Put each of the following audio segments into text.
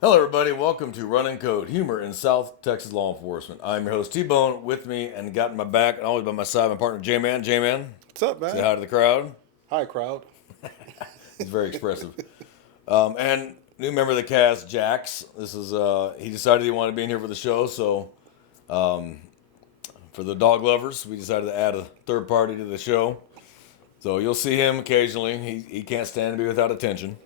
Hello, everybody. Welcome to Running Code, humor in South Texas law enforcement. I'm your host, T-Bone. With me and got in my back and always by my side, my partner, J-Man. J-Man, What's up, say man? hi to the crowd. Hi, crowd. He's very expressive. And new member of the cast, Jax. This is he decided he wanted to be in here for the show, so for the dog lovers, we decided to add a third party to the show. So you'll see him occasionally. He can't stand to be without attention.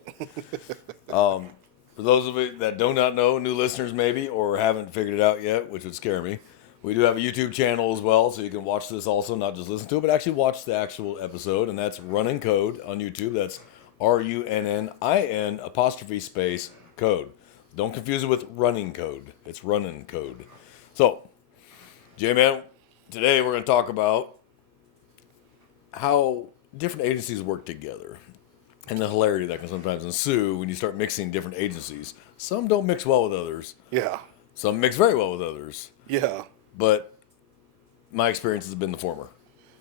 For those of you that do not know, new listeners maybe, or haven't figured it out yet, which would scare me, we do have a YouTube channel as well, so you can watch this also, not just listen to it, but actually watch the actual episode, and that's Running Code on YouTube. That's RUNNIN apostrophe space code. Don't confuse it with Running Code. It's Running Code. So, J-Man, today we're going to talk about how different agencies work together. And the hilarity that can sometimes ensue when you start mixing different agencies. Some don't mix well with others. Yeah. Some mix very well with others. Yeah. But my experience has been the former.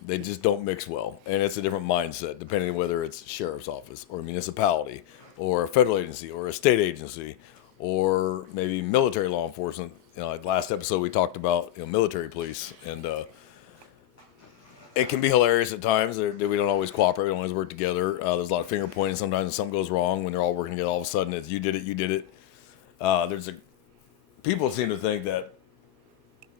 They just don't mix well. And it's a different mindset, depending on whether it's sheriff's office or municipality or a federal agency or a state agency or maybe military law enforcement. Like last episode we talked about military police, and it can be hilarious at times. We don't always cooperate. We don't always work together. There's a lot of finger pointing. Sometimes something goes wrong when they're all working together. All of a sudden, it's you did it, you did it. People seem to think that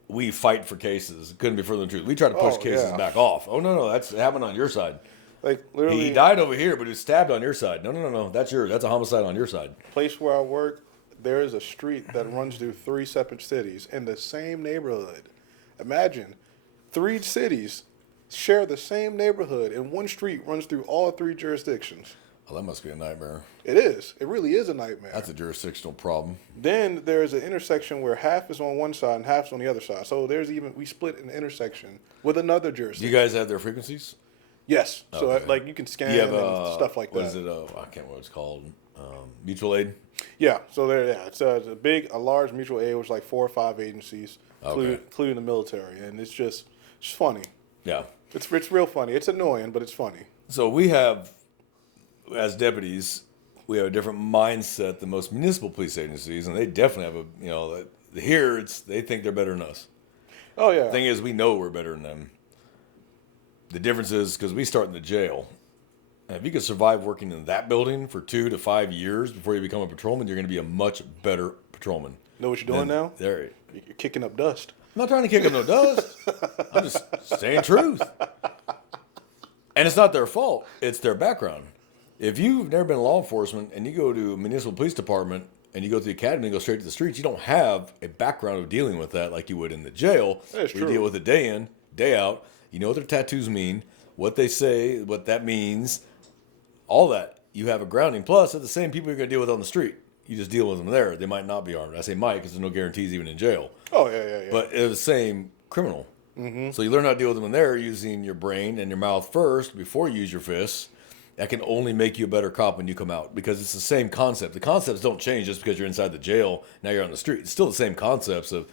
we fight for cases. It couldn't be further than the truth. We try to push cases back off. Oh no, that's happened on your side. Like literally, He died over here, but he was stabbed on your side. No. That's yours. That's a homicide on your side. place where I work, there is a street that runs through three separate cities in the same neighborhood. Imagine, three cities share the same neighborhood, and one street runs through all three jurisdictions. Oh, that must be a nightmare. It is. It really is a nightmare. That's a jurisdictional problem. Then there's an intersection where half is on one side and half's on the other side. So we split an intersection with another Do jurisdiction. you guys have their frequencies? Yes. So Okay. like you can scan You have and stuff like that. what is it? I can't remember what it's called. Mutual Aid. Yeah, so it's a large mutual aid, which is like 4 or 5 agencies, including the military, and it's just funny. Yeah. It's real funny. It's annoying, but it's funny. So we have, as deputies, we have a different mindset than most municipal police agencies, and they definitely have they think they're better than us. Oh yeah. The thing is, we know we're better than them. The difference is because we start in the jail. And if you can survive working in that building for 2 to 5 years before you become a patrolman, you're going to be a much better patrolman. Know what you're doing now? There. You're kicking up dust. I'm not trying to kick up no dust. I'm just saying truth. And it's not their fault. It's their background. If you've never been in law enforcement and you go to a municipal police department and you go to the academy and go straight to the streets, you don't have a background of dealing with that like you would in the jail. That's You true. deal with it day in, day out. You know what their tattoos mean, what they say, what that means, all that. You have a grounding. Plus, they're the same people you're going to deal with on the street. You just deal with them there. They might not be armed. I say might because there's no guarantees even in jail. Oh yeah. But it's the same criminal. Mm-hmm. So you learn how to deal with them in there using your brain and your mouth first before you use your fists. That can only make you a better cop when you come out because it's the same concept. The concepts don't change just because you're inside the jail. Now you're on the street. It's still the same concepts of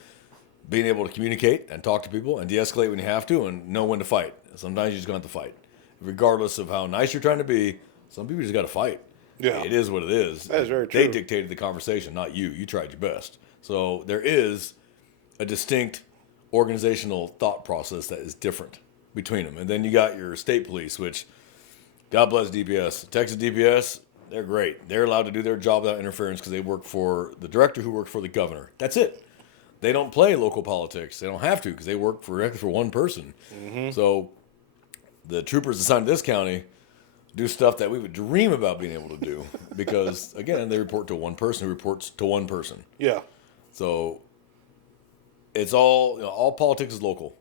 being able to communicate and talk to people and de-escalate when you have to and know when to fight. Sometimes you just going to have to fight. Regardless of how nice you're trying to be, some people just got to fight. Yeah. It is what it is. That is very They true. dictated the conversation, not you. You tried your best. So there is a distinct organizational thought process that is different between them. And then you got your state police, which, God bless DPS. Texas DPS, they're great. They're allowed to do their job without interference because they work for the director who works for the governor. That's it. They don't play local politics. They don't have to because they work directly for one person. Mm-hmm. So the troopers assigned to this county do stuff that we would dream about being able to do because, again, they report to one person who reports to one person. Yeah. So it's all politics is local.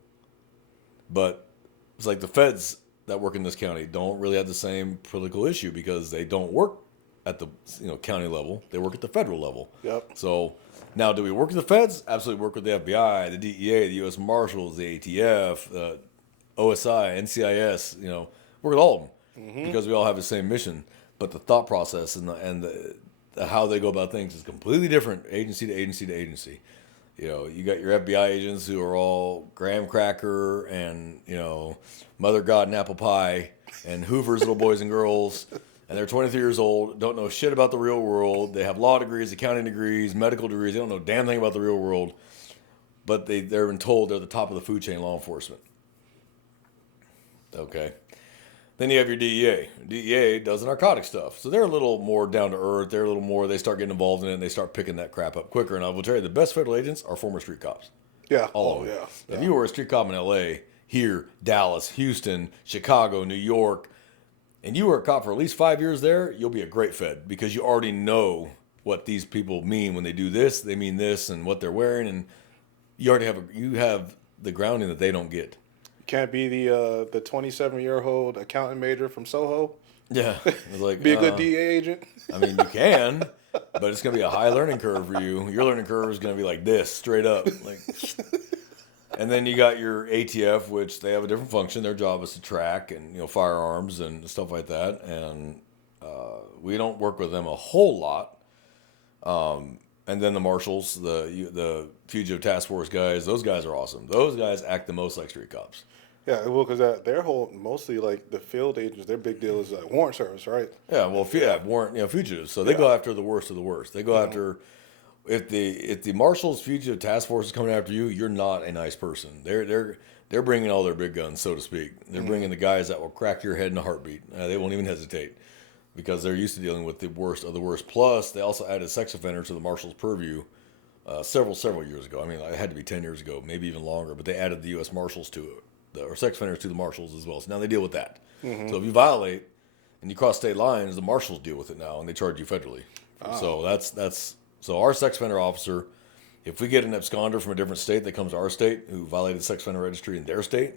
But it's like the feds that work in this county don't really have the same political issue because they don't work at the county level. They work at the federal level. Yep. So now, do we work with the feds? Absolutely work with the FBI, the DEA, the U.S. Marshals, the ATF, OSI, NCIS, work with all of them because we all have the same mission. But the thought process and the how they go about things is completely different agency to agency to agency. You got your FBI agents who are all graham cracker and, Mother God and apple pie and Hoover's little boys and girls and they're 23 years old, don't know shit about the real world. They have law degrees, accounting degrees, medical degrees. They don't know a damn thing about the real world, but they're been told they're the top of the food chain, law enforcement. Okay. Then you have your DEA. DEA does the narcotic stuff. So they're a little more down to earth. They're a little more, they start getting involved in it and they start picking that crap up quicker. And I will tell you, the best federal agents are former street cops. Yeah. All of them. If you were a street cop in LA, here, Dallas, Houston, Chicago, New York, and you were a cop for at least 5 years there, you'll be a great fed because you already know what these people mean when they do this, they mean this, and what they're wearing. And you already have the grounding that they don't get. Can't be the 27-year-old accountant major from Soho. Yeah, it's like Be a good DEA agent. I mean, you can, but it's gonna be a high learning curve for you. Your learning curve is gonna be like this, straight up. Like, and then you got your ATF, which they have a different function. Their job is to track and firearms and stuff like that. And we don't work with them a whole lot. And then the marshals, the fugitive task force guys, those guys are awesome. Those guys act the most like street cops. Yeah, well, because their whole, mostly like the field agents, their big deal is warrant service, right? Yeah, well, warrant, fugitives. So they go after the worst of the worst. They go after, if the marshals, fugitive task force is coming after you, you're not a nice person. They're bringing all their big guns, so to speak. They're bringing the guys that will crack your head in a heartbeat. They won't even hesitate because they're used to dealing with the worst of the worst. Plus, they also added sex offenders to the marshals' purview several years ago. I mean, it had to be 10 years ago, maybe even longer. But they added the U.S. Marshals to it. Or sex offenders to the marshals as well. So now they deal with that. So if you violate and you cross state lines, the marshals deal with it now, and they charge you federally. So that's so our sex offender officer, if we get an absconder from a different state that comes to our state who violated sex offender registry in their state,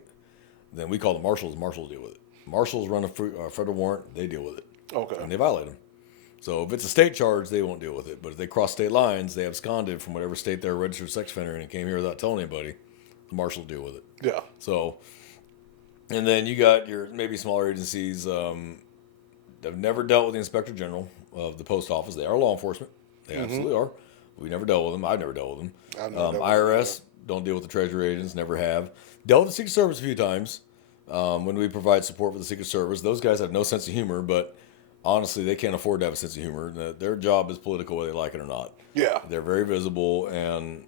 then we call the marshals. The marshals deal with it. Marshals run a federal warrant. They deal with it. Okay. And they violate them. So if it's a state charge, they won't deal with it. But if they cross state lines, they absconded from whatever state they're a registered sex offender and came here without telling anybody, the marshals deal with it. Yeah. So, and then you got your maybe smaller agencies that have never dealt with the inspector general of the post office. They are law enforcement. They absolutely are. We never dealt with them. I've never dealt with them. IRS don't deal with the treasury agents. Never have. Dealt with the Secret Service a few times when we provide support for the Secret Service. Those guys have no sense of humor, but honestly, they can't afford to have a sense of humor. Their job is political, whether they like it or not. Yeah. They're very visible and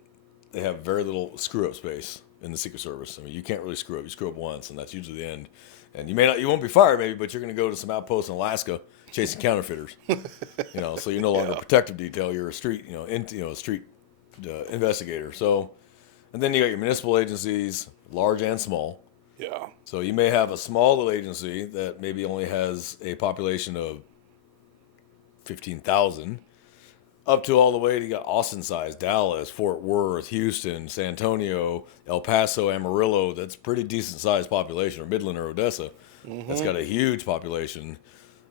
they have very little screw up space in the Secret Service. I mean, you can't really screw up. You screw up once, and that's usually the end. And you won't be fired maybe, but you're going to go to some outposts in Alaska chasing counterfeiters. So you're no longer a protective detail. You're a street, investigator. So, and then you got your municipal agencies, large and small. Yeah. So you may have a small little agency that maybe only has a population of 15,000. Up to all the way, you got Austin size, Dallas, Fort Worth, Houston, San Antonio, El Paso, Amarillo. That's pretty decent sized population, or Midland or Odessa. That's got a huge population.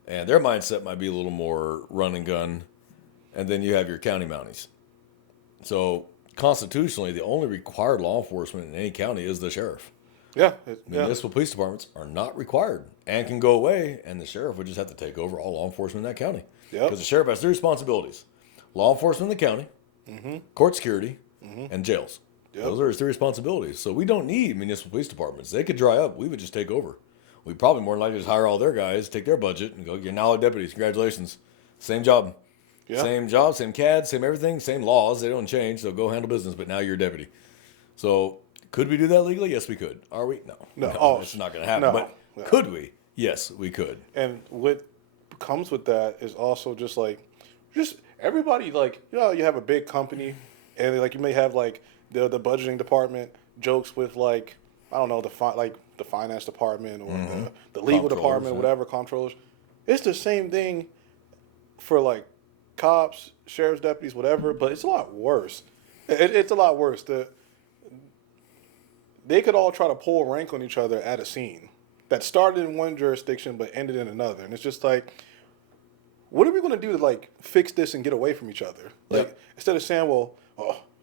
And their mindset might be a little more run and gun. And then you have your county mounties. So constitutionally, the only required law enforcement in any county is the sheriff. Yeah. Municipal police departments are not required and can go away, and the sheriff would just have to take over all law enforcement in that county. Because the sheriff has three responsibilities. Law enforcement in the county, court security, and jails. Those are his three responsibilities. So we don't need municipal police departments. They could dry up. We would just take over. We'd probably more than likely just hire all their guys, take their budget, and go, you're now deputies. Congratulations. Same job. Yeah. Same job, same CAD, same everything, same laws. They don't change, so go handle business, but now you're a deputy. So could we do that legally? Yes, we could. Are we? No, it's not going to happen. But could we? Yes, we could. And what comes with that is also just everybody, you have a big company, and you may have the budgeting department jokes with I don't know, the finance department or the legal department, whatever, comptrollers. It's the same thing for cops, sheriff's deputies, whatever, but it's a lot worse. It's a lot worse. They could all try to pull rank on each other at a scene that started in one jurisdiction but ended in another, and it's just what are we going to do to fix this and get away from each other? Instead of saying, well,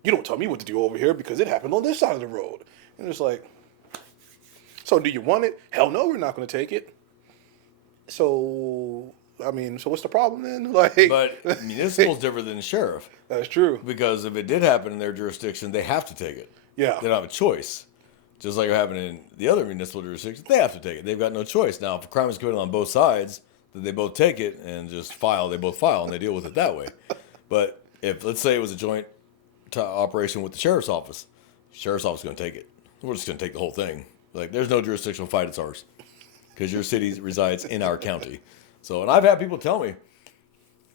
you don't tell me what to do over here because it happened on this side of the road. And it's so do you want it? Hell no, we're not going to take it. So what's the problem then? But municipal's different than the sheriff. That's true. Because if it did happen in their jurisdiction, they have to take it. Yeah. They don't have a choice. Just like what happened in the other municipal jurisdictions, they have to take it. They've got no choice. Now, if a crime is committed on both sides, then they both take it and just file. They both file and they deal with it that way. But if, let's say it was a joint operation with the sheriff's office is going to take it. We're just going to take the whole thing. Like, there's no jurisdictional fight, it's ours. Because your city resides in our county. So, and I've had people tell me,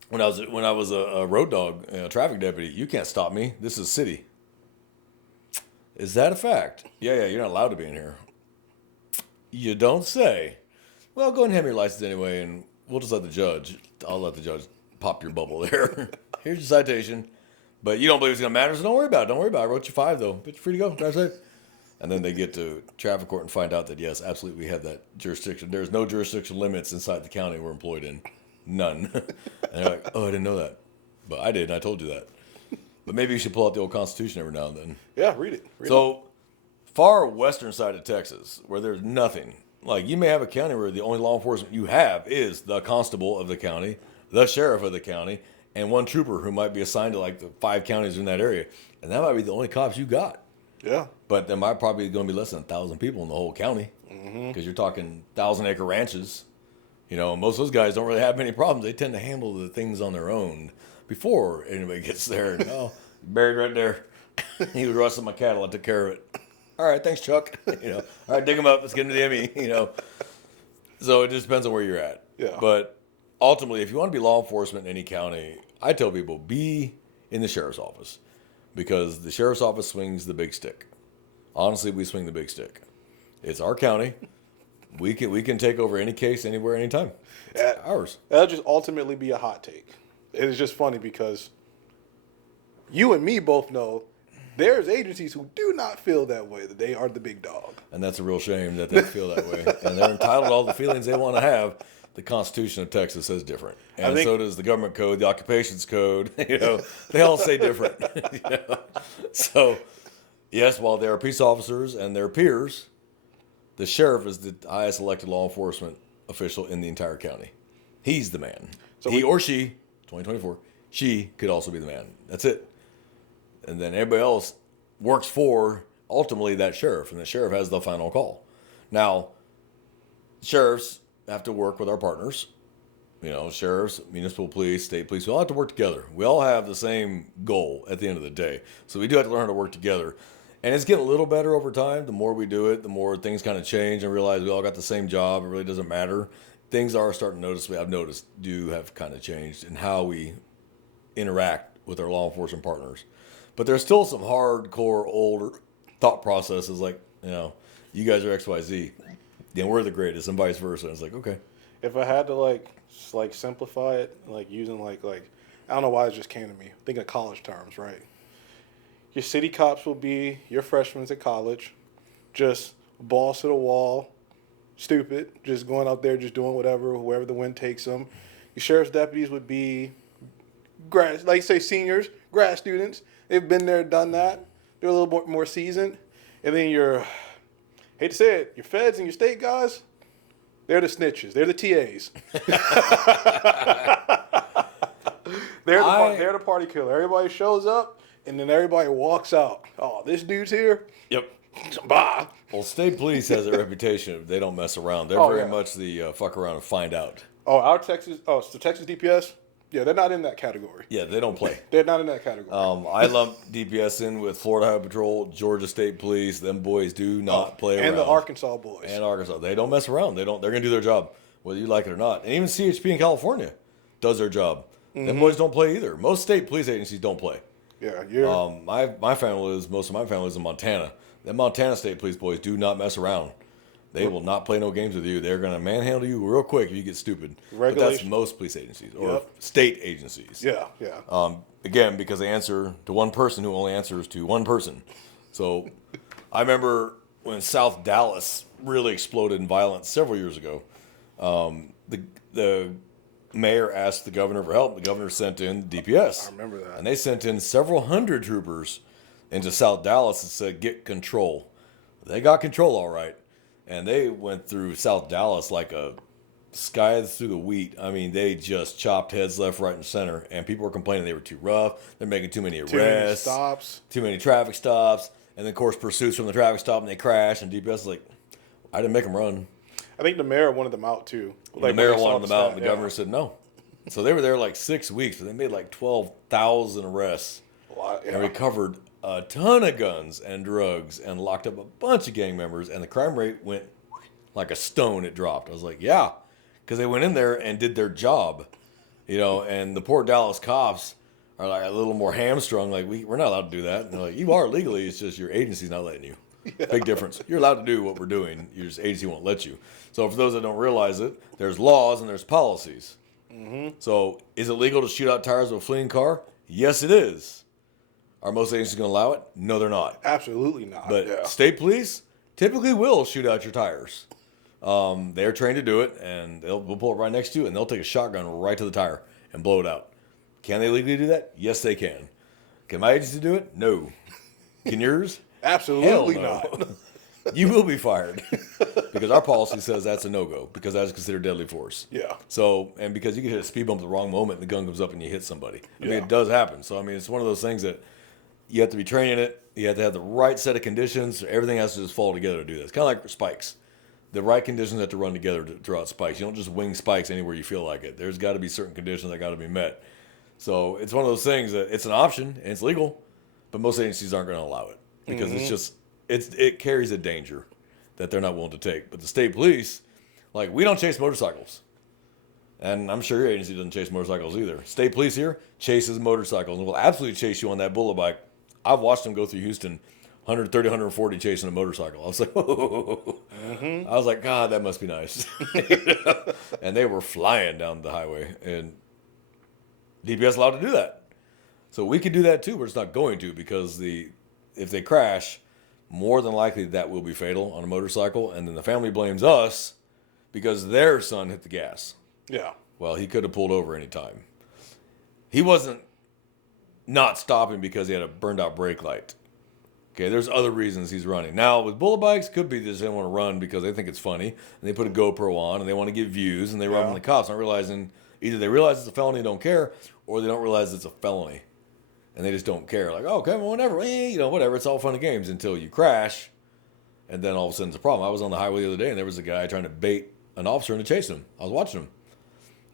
when I was a road dog, a traffic deputy, you can't stop me. This is city. Is that a fact? Yeah, you're not allowed to be in here. You don't say. Well, go ahead and have your license anyway, and we'll just let the judge. I'll let the judge pop your bubble there. Here's your citation. But you don't believe it's going to matter, so don't worry about it. Don't worry about it. I wrote you 5, though. But you're free to go. Drive safe. And then they get to traffic court and find out that, yes, absolutely, we have that jurisdiction. There's no jurisdiction limits inside the county we're employed in. None. And they're like, oh, I didn't know that. But I did, and I told you that. But maybe you should pull out the old Constitution every now and then. Yeah, read it. So, far western side of Texas, where there's nothing. Like, you may have a county where the only law enforcement you have is the constable of the county, the sheriff of the county, and one trooper who might be assigned to, like, the 5 counties in that area. And that might be the only cops you got. Yeah. But there might probably going to be less than 1,000 people in the whole county. Because you're talking 1,000-acre ranches. You know, most of those guys don't really have many problems. They tend to handle the things on their own before anybody gets there. And, oh, buried right there. He was rustling my cattle. I took care of it. All right, thanks, Chuck. You know, all right, dig him up. Let's get him to the ME. You know, so it just depends on where you're at. Yeah. But ultimately, if you want to be law enforcement in any county, I tell people be in the sheriff's office because the sheriff's office swings the big stick. Honestly, we swing the big stick. It's our county. We can take over any case anywhere, anytime. It's ours. That'll just ultimately be a hot take. It is just funny because you and me both know there's agencies who do not feel that way, that they are the big dog. And that's a real shame that they feel that way. And they're entitled to all the feelings they want to have. The Constitution of Texas says different. And so does the government code, the occupations code. You know, they all say different. You know? So, yes, while there are peace officers and their peers, the sheriff is the highest elected law enforcement official in the entire county. He's the man. So he or she, 2024, she could also be the man. That's it. And then everybody else works for, ultimately, that sheriff. And the sheriff has the final call. Now, sheriffs have to work with our partners. You know, sheriffs, municipal police, state police, we all have to work together. We all have the same goal at the end of the day. So we do have to learn how to work together. And it's getting a little better over time. The more we do it, the more things kind of change and realize we all got the same job. It really doesn't matter. Things are starting to notice, I've noticed, do have kind of changed in how we interact with our law enforcement partners. But there's still some hardcore, older thought processes like, you know, you guys are XYZ, then we're the greatest, and vice versa. And it's like, okay. If I had to like simplify it, like using like I don't know why it just came to me. Thinking of college terms, right? Your city cops will be your freshmen at college, just balls to the wall, stupid, just going out there, just doing whatever, wherever the wind takes them. Your sheriff's deputies would be grad, like say seniors, grad students. They've been there, done that. They're a little bit more seasoned. And then your, hate to say it, your feds and your state guys, they're the snitches. They're the TAs. They're the party killer. Everybody shows up, and then everybody walks out. Oh, this dude's here? Yep. Bah. Well, state police has a reputation. They don't mess around. They're very much the fuck around and find out. Oh, so Texas DPS? Yeah, they're not in that category. Yeah, they don't play. They're not in that category. I lump DPS in with Florida Highway Patrol, Georgia State Police. Them boys do not play around. And the Arkansas boys. And Arkansas. They don't mess around. They're going to do their job, whether you like it or not. And even CHP in California does their job. Mm-hmm. Them boys don't play either. Most state police agencies don't play. Yeah. Most of my family is in Montana. The Montana State Police boys do not mess around. They will not play no games with you. They're going to manhandle you real quick if you get stupid. But that's most police agencies or state agencies. Yeah. Again, because they answer to one person who only answers to one person. So I remember when South Dallas really exploded in violence several years ago. The mayor asked the governor for help. The governor sent in DPS. I remember that. And they sent in several hundred troopers into South Dallas and said, get control. They got control all right. And they went through South Dallas like a sky through the wheat. I mean, they just chopped heads left, right, and center. And people were complaining they were too rough. They're making too many arrests. Too many traffic stops. And then, of course, pursuits from the traffic stop, and they crash. And DPS is like, I didn't make them run. I think the mayor wanted them out too. The Like when mayor they saw wanted them out, and the yeah. governor said no. So they were there like 6 weeks, but they made like 12,000 arrests A lot, yeah. and recovered a ton of guns and drugs and locked up a bunch of gang members, and the crime rate went like a stone. It dropped. I was like, yeah, because they went in there and did their job, and the poor Dallas cops are like a little more hamstrung. Like, we're not allowed to do that. And they're like, you are legally, it's just your agency's not letting you. Big difference. You're allowed to do what we're doing. Your agency won't let you. So for those that don't realize it, there's laws and there's policies. Mm-hmm. So is it legal to shoot out tires of a fleeing car? Yes, it is. Are most agencies going to allow it? No, they're not. Absolutely not. But state police typically will shoot out your tires. They're trained to do it, and we'll pull it right next to you, and they'll take a shotgun right to the tire and blow it out. Can they legally do that? Yes, they can. Can my agency do it? No. Can yours? Absolutely Hell no. not. You will be fired because our policy says that's a no-go because that is considered deadly force. Yeah. So, and because you can hit a speed bump at the wrong moment and the gun comes up and you hit somebody. I mean, Yeah. it does happen. So, I mean, it's one of those things that you have to be training it. You have to have the right set of conditions. Everything has to just fall together to do this. Kind of like spikes. The right conditions have to run together to throw out spikes. You don't just wing spikes anywhere you feel like it. There's got to be certain conditions that got to be met. So it's one of those things that it's an option and it's legal, but most agencies aren't going to allow it because it's just it carries a danger that they're not willing to take. But the state police, like, we don't chase motorcycles, and I'm sure your agency doesn't chase motorcycles either. State police here chases motorcycles and will absolutely chase you on that bullet bike. I've watched them go through Houston 130, 140 chasing a motorcycle. I was like, I was like, God, that must be nice. And they were flying down the highway, and DPS allowed to do that. So we could do that too. We're just not going to because if they crash, more than likely that will be fatal on a motorcycle, and then the family blames us because their son hit the gas. Yeah. Well, he could have pulled over any time. He wasn't not stopping because he had a burned out brake light. Okay, there's other reasons he's running. Now, with bullet bikes, could be they just don't want to run because they think it's funny, and they put a GoPro on, and they want to get views, and they run from the cops, not realizing either they realize it's a felony and don't care, or they don't realize it's a felony, and they just don't care. Like, oh, okay, well, whatever, whatever, it's all fun and games until you crash, and then all of a sudden it's a problem. I was on the highway the other day, and there was a guy trying to bait an officer into chasing him. I was watching him,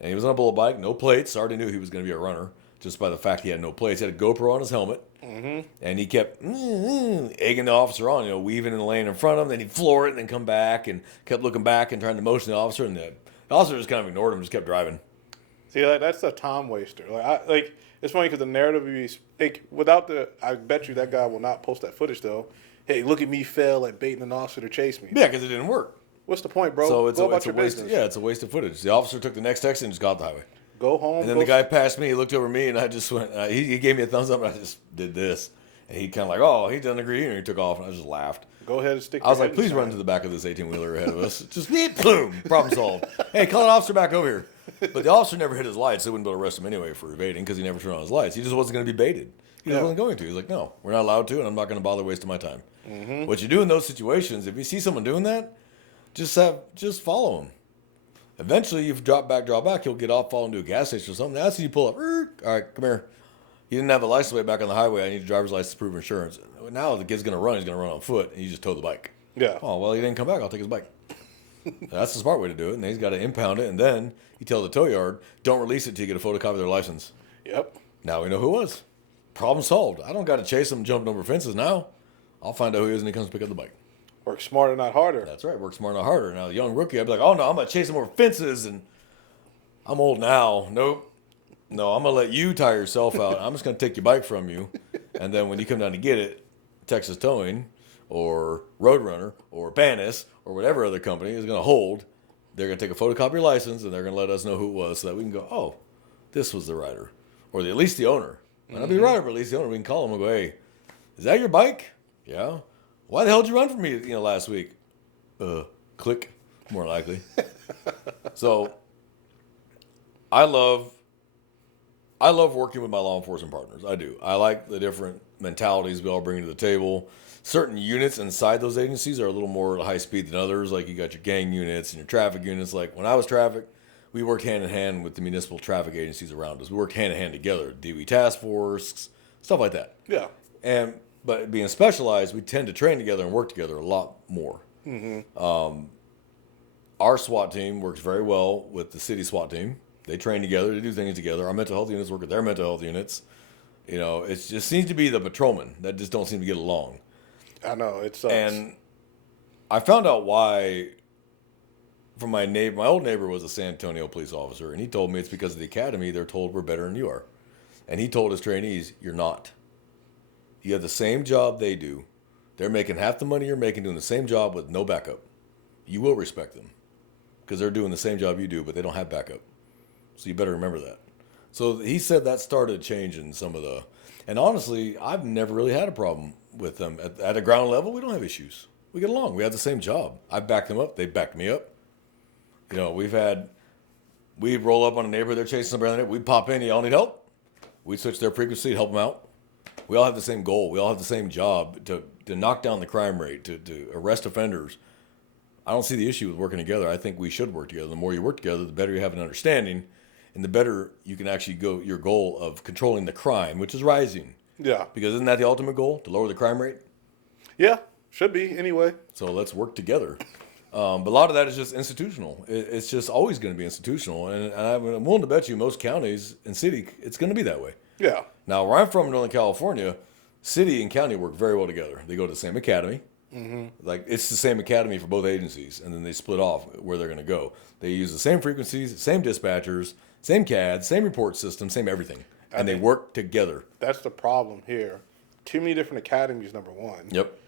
and he was on a bullet bike, no plates. I already knew he was going to be a runner just by the fact he had no plates. He had a GoPro on his helmet. And he kept egging the officer on, weaving in the lane in front of him. Then he'd floor it and then come back and kept looking back and trying to motion the officer. And the officer just kind of ignored him, just kept driving. See, that's a time waster. It's funny because the narrative is I bet you that guy will not post that footage though. Hey, look at me fail at baiting an officer to chase me. Yeah, because it didn't work. What's the point, bro? So it's Go a about your waste. business. Yeah, it's a waste of footage. The officer took the next exit and just got off the highway. Go home. And then the guy passed me. He looked over me, and I just went. He gave me a thumbs up, and I just did this. And he kind of like, oh, he doesn't agree, and he took off, and I just laughed. Go ahead and stick. I was like, please run to the back of this 18-wheeler ahead of us. Just boom, problem solved. Hey, call an officer back over here. But the officer never hit his lights. They wouldn't be able to arrest him anyway for evading because he never turned on his lights. He just wasn't going to be baited. He just wasn't going to. He's like, no, we're not allowed to, and I'm not going to bother wasting my time. What you do in those situations, if you see someone doing that, just follow him. Eventually, if you drop back, he'll get off, fall into a gas station or something. That's when you pull up. All right, come here. He didn't have a license plate back on the highway. I need a driver's license to prove insurance. Now the kid's going to run. He's going to run on foot, and you just tow the bike. Yeah. Oh, well, he didn't come back. I'll take his bike. That's the smart way to do it. And then he's got to impound it, and then you tell the tow yard, don't release it till you get a photocopy of their license. Yep. Now we know who it was. Problem solved. I don't got to chase him jumping over fences now. I'll find out who he is when he comes to pick up the bike. Work smarter, not harder. That's right. Work smarter, not harder. Now, the young rookie, I'd be like, oh, no, I'm going to chase him over fences, and I'm old now. Nope. No, I'm going to let you tire yourself out. I'm just going to take your bike from you. And then when you come down to get it, Texas Towing or Roadrunner or Banis or whatever other company is going to hold, they're going to take a photocopy of your license, and they're going to let us know who it was so that we can go, oh, this was the rider. Or at least the owner. Might not be the rider, but at least the owner. We can call him and go, hey, is that your bike? Yeah. Why the hell did you run from me last week? Click, more likely. So I love working with my law enforcement partners. I do. I like the different mentalities we all bring to the table. Certain units inside those agencies are a little more high speed than others. Like you got your gang units and your traffic units. Like when I was traffic, we worked hand in hand with the municipal traffic agencies around us. We worked hand in hand together. DWI task force, stuff like that. Yeah. But being specialized, we tend to train together and work together a lot more. Our our SWAT team works very well with the city SWAT team. They train together, they do things together. Our mental health units work with their mental health units. You know, it just seems to be the patrolmen that just don't seem to get along. I know, it sucks. And I found out why from my neighbor. My old neighbor was a San Antonio police officer, and he told me it's because of the academy. They're told we're better than you are. And he told his trainees, you're not. You have the same job they do. They're making half the money you're making doing the same job with no backup. You will respect them because they're doing the same job you do, but they don't have backup. So you better remember that. So he said that started changing some of the... And honestly, I've never really had a problem with them. At a ground level, we don't have issues. We get along. We have the same job. I back them up. They back me up. You know, we roll up on a neighbor. They're chasing somebody around the neighbor. We pop in. Y'all need help? We switch their frequency to help them out. We all have the same goal. We all have the same job to knock down the crime rate, to arrest offenders. I don't see the issue with working together. I think we should work together. The more you work together, the better you have an understanding, and the better you can actually go your goal of controlling the crime, which is rising. Yeah. Because isn't that the ultimate goal, to lower the crime rate? Yeah, should be anyway. So let's work together. But a lot of that is just institutional. It's just always going to be institutional. And I'm willing to bet you most counties and city, it's going to be that way. Yeah. Now, where I'm from, Northern California, city and county work very well together. They go to the same academy. Mm-hmm. Like, it's the same academy for both agencies, and then they split off where they're going to go. They use the same frequencies, same dispatchers, same CAD, same report system, same everything. And they work together. That's the problem here. Too many different academies, number one. Yep.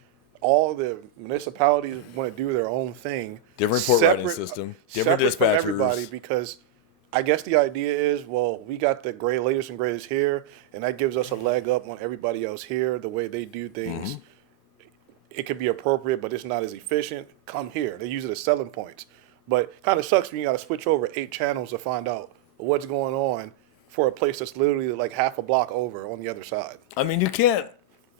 All the municipalities want to do their own thing. Different report writing system, different dispatchers. From everybody, because I guess the idea is, well, we got the latest and greatest here, and that gives us a leg up on everybody else here, the way they do things. Mm-hmm. It could be appropriate, but it's not as efficient. Come here. They use it as selling points. But kind of sucks when you got to switch over 8 channels to find out what's going on for a place that's literally like half a block over on the other side. I mean, you can't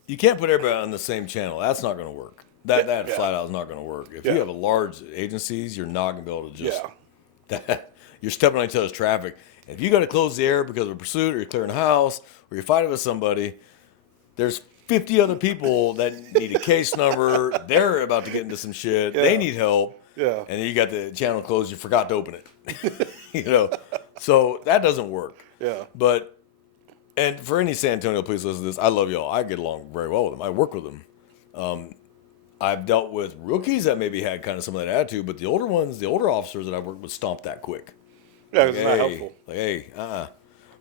put everybody on the same channel. That's not going to work. That flat out is not going to work. If you have a large agencies, you're not going to be able to just... You're stepping on each other's traffic. If you got to close the air because of a pursuit, or you're clearing a house, or you're fighting with somebody, there's 50 other people that need a case number. They're about to get into some shit. Yeah. They need help. Yeah. And then you got the channel closed. You forgot to open it. You know, so that doesn't work. Yeah. But, and for any San Antonio police listen to this, I love y'all. I get along very well with them. I work with them. I've dealt with rookies that maybe had kind of some of that attitude, but the older ones, the older officers that I've worked with stomped that quick. Yeah, it's not helpful. Like, hey,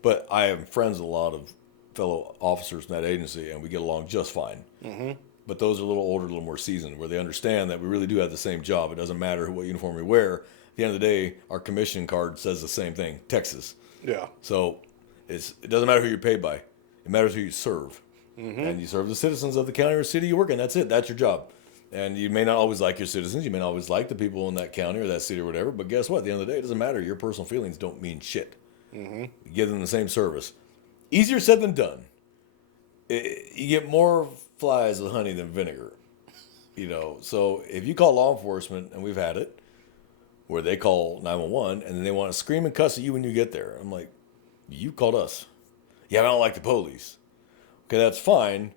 But I am friends with a lot of fellow officers in that agency, and we get along just fine. Mm-hmm. But those are a little older, a little more seasoned, where they understand that we really do have the same job. It doesn't matter what uniform we wear. At the end of the day, our commission card says the same thing, Texas. Yeah. So it doesn't matter who you're paid by. It matters who you serve. Mm-hmm. And you serve the citizens of the county or city you work in. That's it. That's your job. And you may not always like your citizens. You may not always like the people in that county or that city or whatever. But guess what? At the end of the day, it doesn't matter. Your personal feelings don't mean shit. Mm-hmm. You give them the same service. Easier said than done. You get more flies with honey than vinegar. You know, so if you call law enforcement, and we've had it, where they call 911, and then they want to scream and cuss at you when you get there. I'm like, you called us. Yeah, I don't like the police. Okay, that's fine.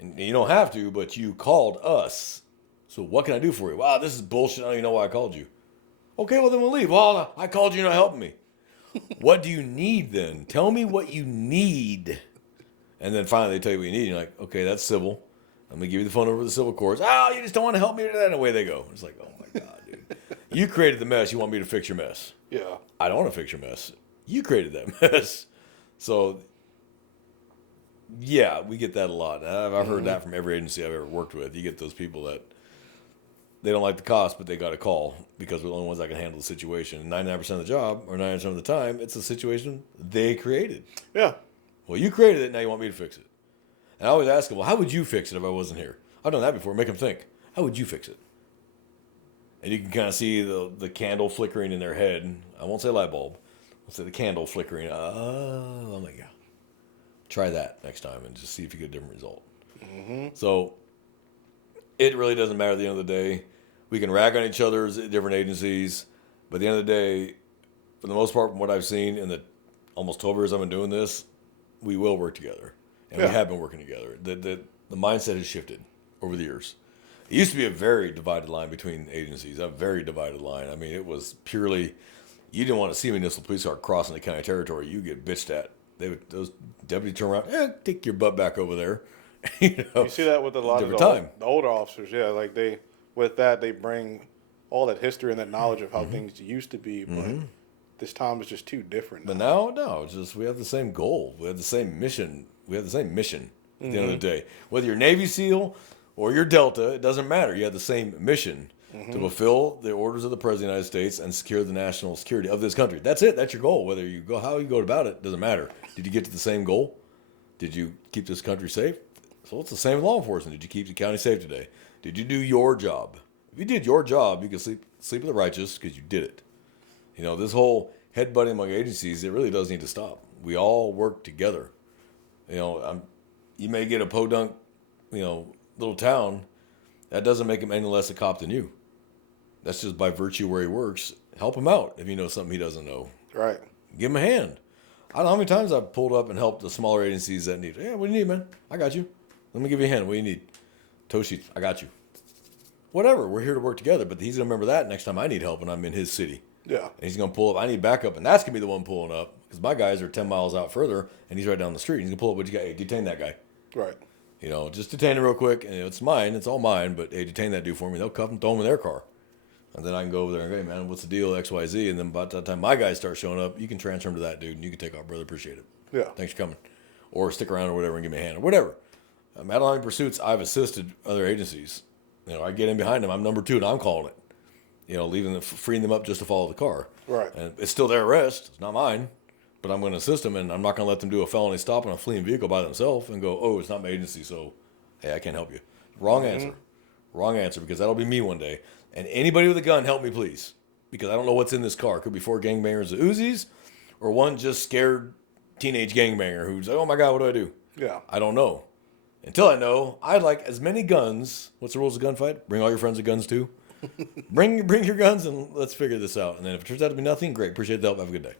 And you don't have to, but you called us. So what can I do for you? Wow, this is bullshit. I don't even know why I called you. Okay, well, then we'll leave. Well, I called you, you're not helping me. What do you need then? Tell me what you need. And then finally they tell you what you need. And you're like, okay, that's civil. I'm going to give you the phone over to the civil courts. Oh, you just don't want to help me? And away they go. It's like, oh my God, dude. You created the mess. You want me to fix your mess. Yeah. I don't want to fix your mess. You created that mess. So, yeah, we get that a lot. I've heard that from every agency I've ever worked with. You get those people that they don't like the cost, but they got to call because we're the only ones that can handle the situation. And 99% of the job, or 99% of the time, it's a situation they created. Yeah. Well, you created it, now you want me to fix it. And I always ask them, well, how would you fix it if I wasn't here? I've done that before. Make them think. How would you fix it? And you can kind of see the candle flickering in their head. I won't say light bulb. I'll say the candle flickering. Oh my God. Try that next time and just see if you get a different result. Mm-hmm. So it really doesn't matter at the end of the day. We can rag on each other's different agencies, but at the end of the day, for the most part, from what I've seen in the almost 12 years I've been doing this, we will work together. And we have been working together. The mindset has shifted over the years. It used to be a very divided line between agencies, a very divided line. I mean, it was purely, you didn't want to see a municipal police car crossing the county territory. You get bitched at. Those deputies turn around, take your butt back over there. You see that with a lot of the older officers, yeah. Like they bring all that history and that knowledge of how things used to be, but this time is just too different. But now, no, it's just we have the same goal. We have the same mission. We have the same mission at the end of the day. Whether you're Navy SEAL or you're Delta, it doesn't matter. You have the same mission to fulfill the orders of the President of the United States and secure the national security of this country. That's it. That's your goal. Whether you go, how you go about it, doesn't matter. Did you get to the same goal? Did you keep this country safe? So it's the same with law enforcement. Did you keep the county safe today? Did you do your job? If you did your job, you can sleep with the righteous because you did it. This whole headbutting among agencies, it really does need to stop. We all work together. You may get a podunk, little town. That doesn't make him any less a cop than you. That's just by virtue where he works. Help him out if you know something he doesn't know. Right. Give him a hand. I don't know how many times I've pulled up and helped the smaller agencies that need. Yeah, what do you need, man? I got you. Let me give you a hand. What do you need? Toe sheets. I got you. Whatever. We're here to work together, but he's going to remember that next time I need help and I'm in his city. Yeah. And he's going to pull up. I need backup, and that's going to be the one pulling up because my guys are 10 miles out further, and he's right down the street. He's going to pull up. What you got? Hey, detain that guy. Right. Just detain him real quick. And it's mine. It's all mine, but hey, detain that dude for me. They'll cuff him, throw him in their car. And then I can go over there and go, hey, man, what's the deal, X, Y, Z? And then by the time my guys start showing up, you can transfer him to that dude, and you can take off, brother. Appreciate it. Yeah. Thanks for coming. Or stick around or whatever and give me a hand or whatever. At Line Pursuits, I've assisted other agencies. I get in behind them. I'm number 2, and I'm calling it. Leaving them, freeing them up just to follow the car. Right. And it's still their arrest. It's not mine. But I'm going to assist them, and I'm not going to let them do a felony stop on a fleeing vehicle by themselves and go, oh, it's not my agency, so, hey, I can't help you. Wrong answer. Wrong answer, because that'll be me one day. And anybody with a gun, help me, please. Because I don't know what's in this car. It could be 4 gangbangers with Uzis or one just scared teenage gangbanger who's like, oh, my God, what do I do? Yeah. I don't know. Until I know, I'd like as many guns. What's the rules of gunfight? Bring all your friends with guns, too. bring your guns, and let's figure this out. And then if it turns out to be nothing, great. Appreciate the help. Have a good day.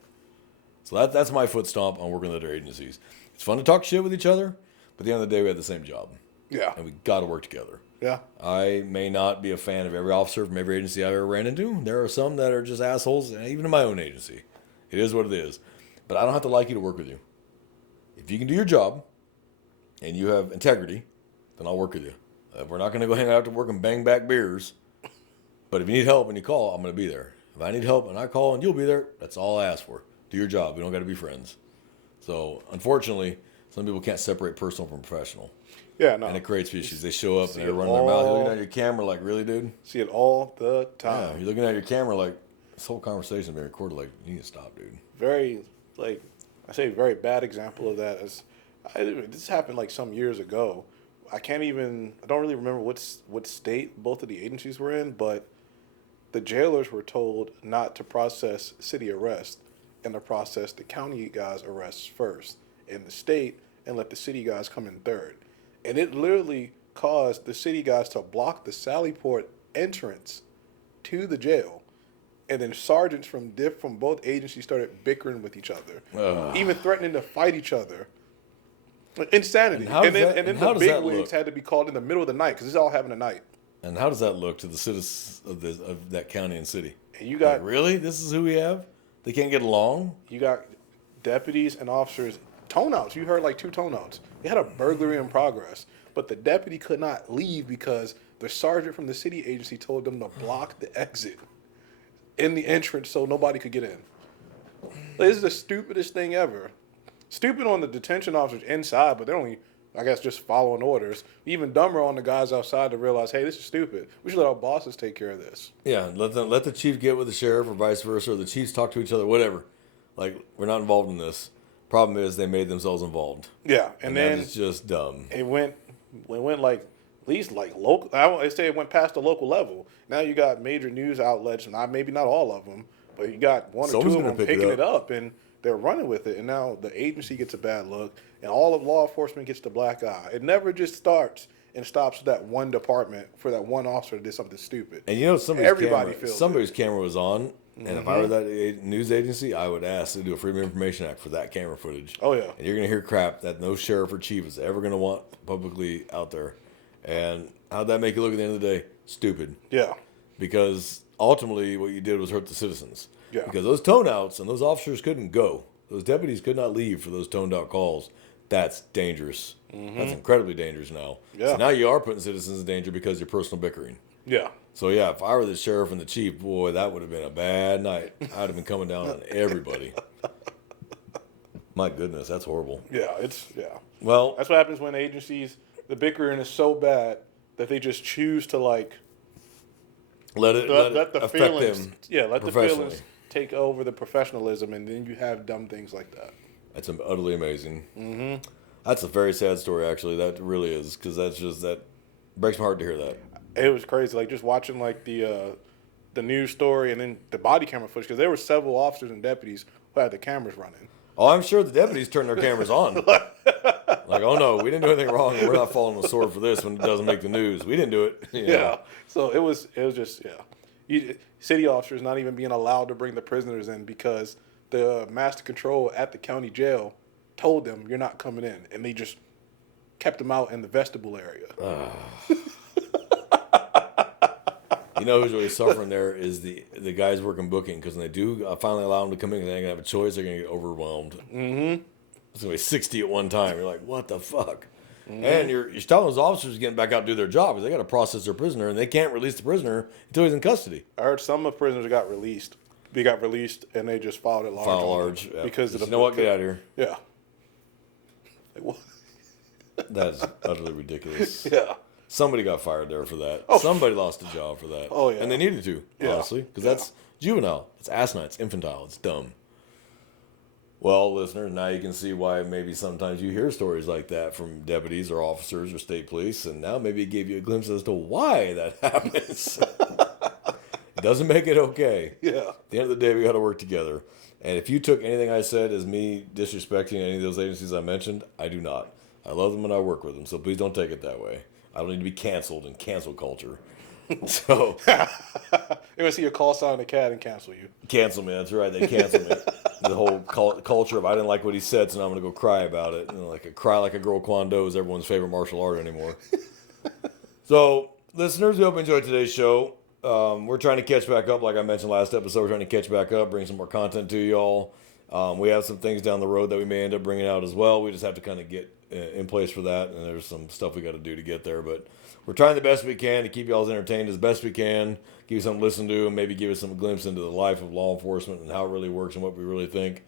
So that's my foot stomp on working with other agencies. It's fun to talk shit with each other, but at the end of the day, we have the same job. Yeah. And we got to work together. Yeah. I may not be a fan of every officer from every agency I've ever ran into. There are some that are just assholes, and even in my own agency. It is what it is. But I don't have to like you to work with you. If you can do your job, and you have integrity, then I'll work with you. We're not going to go hang out after work and bang back beers. But if you need help and you call, I'm going to be there. If I need help and I call and you'll be there, that's all I ask for. Do your job. We don't got to be friends. So, unfortunately, some people can't separate personal from professional. Yeah, no. And it creates issues. They show up and they're running their mouth. You're looking at your camera like, really, dude? See it all the time. Yeah, you're looking at your camera like, this whole conversation is being recorded. Like, you need to stop, dude. Very, very bad example of that is, this happened like some years ago. I don't really remember what state both of the agencies were in, but the jailers were told not to process city arrest and to process the county guys' arrests first in the state and let the city guys come in third. And it literally caused the city guys to block the Sallyport entrance to the jail. And then sergeants from both agencies started bickering with each other, even threatening to fight each other. Insanity. And then the big wigs had to be called in the middle of the night because this all happened at night. And how does that look to the citizens of that county and city? And you got really? This is who we have? They can't get along? You got deputies and officers, tone outs. You heard like 2 tone outs. They had a burglary in progress, but the deputy could not leave because the sergeant from the city agency told them to block the exit in the entrance so nobody could get in. This is the stupidest thing ever. Stupid on the detention officers inside, but they're only, I guess, just following orders. Even dumber on the guys outside to realize, hey, this is stupid. We should let our bosses take care of this. Yeah, let the chief get with the sheriff or vice versa, or the chiefs talk to each other, whatever. Like, we're not involved in this. Problem is, they made themselves involved. Yeah, and then it's just dumb. It went like at least like local. I say it went past the local level. Now you got major news outlets, and maybe not all of them, but you got one or 2 of them picking it up, and they're running with it. And now the agency gets a bad look, and all of law enforcement gets the black eye. It never just starts and stops with that one department for that one officer that did something stupid. And somebody's camera was on. And if I were that news agency, I would ask to do a Freedom of Information Act for that camera footage. Oh, yeah. And you're going to hear crap that no sheriff or chief is ever going to want publicly out there. And how'd that make you look at the end of the day? Stupid. Yeah. Because ultimately what you did was hurt the citizens. Yeah. Because those tone outs and those officers couldn't go. Those deputies could not leave for those toned out calls. That's dangerous. That's incredibly dangerers now. Yeah. So now you are putting citizens in danger because of your personal bickering. Yeah. So yeah, if I were the sheriff and the chief, boy, that would have been a bad night. I'd have been coming down on everybody. My goodness, that's horrible. Yeah. Well, That's what happens when agencies, the bickering is so bad that they just choose to like let it the affect feelings. them. Yeah, let the professionally. feelings take over the professionalism, and then you have dumb things like that. That's utterly amazing. Mm-hmm. That's a very sad story, actually. That really is, because that breaks my heart to hear that. It was crazy, like just watching like the news story and then the body camera footage, because there were several officers and deputies who had the cameras running. Oh, I'm sure the deputies turned their cameras on. Like, oh no, we didn't do anything wrong, and we're not following the sword for this when it doesn't make the news. We didn't do it. You know? Yeah. So it was just city officers not even being allowed to bring the prisoners in because the master control at the county jail told them you're not coming in, and they just kept them out in the vestibule area. You know who's really suffering there is the guys working booking, because when they do finally allow them to come in, they ain't gonna have a choice. They're gonna get overwhelmed. Mm-hmm. It's gonna be 60 at one time. You're like, what the fuck? Mm-hmm. And you're telling those officers getting back out to do their job because they got to process their prisoner, and they can't release the prisoner until he's in custody. I heard some of the prisoners got released. They got released, and they just filed it large. File large. Yeah. Because of the. You know what? Get out of here. Yeah. Like, what? That's utterly ridiculous. Yeah. Somebody got fired there for that. Oh. Somebody lost a job for that. Oh, yeah. And they needed to, Yeah. honestly, because that's juvenile. It's asinine. It's infantile. It's dumb. Well, listeners, now you can see why maybe sometimes you hear stories like that from deputies or officers or state police, and now maybe it gave you a glimpse as to why that happens. It doesn't make it okay. Yeah. At the end of the day, we got to work together. And if you took anything I said as me disrespecting any of those agencies I mentioned, I do not. I love them and I work with them, so please don't take it that way. I don't need to be canceled in cancel culture. So They're gonna see your call sign on the cat and cancel you. cancel me. That's right. They cancel me. The whole culture of I didn't like what he said, so now I'm gonna go cry about it. And like a cry like a girl Kwon Do is everyone's favorite martial art anymore. So, listeners, we hope you enjoyed today's show. We're trying to catch back up, like I mentioned last episode. We're trying to catch back up, bring some more content to y'all. We have some things down the road that we may end up bringing out as well. We just have to kind of get in place for that, and there's some stuff we got to do to get there. But we're trying the best we can to keep y'all as entertained as best we can, give you something to listen to, and maybe give us some glimpse into the life of law enforcement and how it really works and what we really think.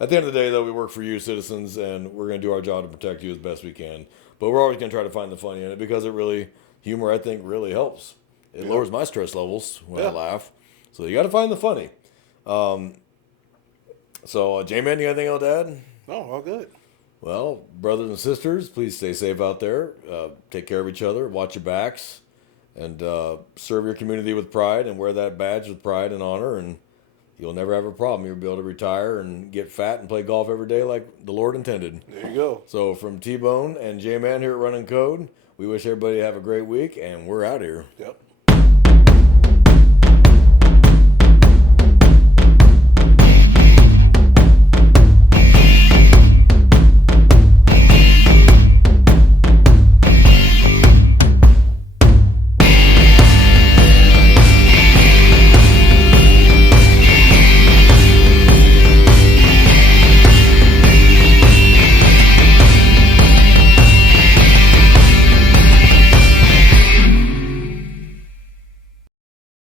At the end of the day, though, we work for you, citizens, and we're going to do our job to protect you as best we can. But we're always going to try to find the funny in it because humor, I think, really helps. It lowers my stress levels when I laugh. So you got to find the funny. So, J-Man, you got anything else to add? No, all good. Well, brothers and sisters, please stay safe out there. Take care of each other. Watch your backs. And serve your community with pride and wear that badge with pride and honor. And you'll never have a problem. You'll be able to retire and get fat and play golf every day like the Lord intended. There you go. So from T-Bone and J-Man here at Running Code, we wish everybody to have a great week. And we're out here. Yep.